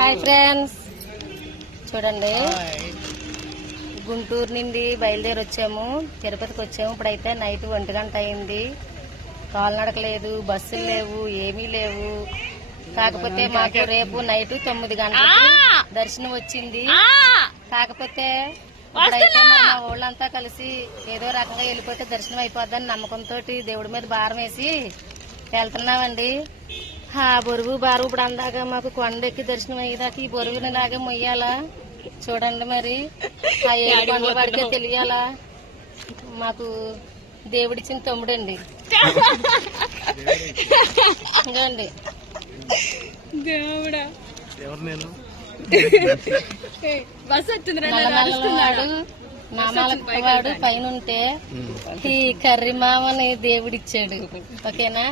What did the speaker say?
Hi friends, చూడండి గుంటూరు నుండి బయలుదేరి వచ్చాము, తిరుపతికి వచ్చాము. ఇప్పుడైతే నైట్ 1 గంట అయింది. కాలినడక లేదు, బస్సులు లేవు, ఏమీ లేవు. కాకపోతే మాకు రేపు నైట్ 9 గంటలకు దర్శనం వచ్చింది. కాకపోతే ఇప్పుడైతే మా ఊళ్ళంతా కలిసి ఏదో రకంగా వెళ్ళిపోతే దర్శనం అయిపోద్దని నమ్మకంతో దేవుడి మీద భారం వేసి వెళ్తున్నామండి. ఆ బరువు బారు ఇప్పుడు అందాక మాకు కొండెక్కి దర్శనం అయ్యేదాకా ఈ బరువుని లాగే మొయ్యాలా చూడండి. మరి ఆ ఏడు కొండలు పడితే తెలియాలా. మాకు దేవుడిచ్చిన తమ్ముడండి. ఇంకండి దేవుడా నల్లమల్లవాడు నామాలవాడు పైన ఉంటే ఈ కర్రీ మామని దేవుడిచ్చాడు. ఓకేనా?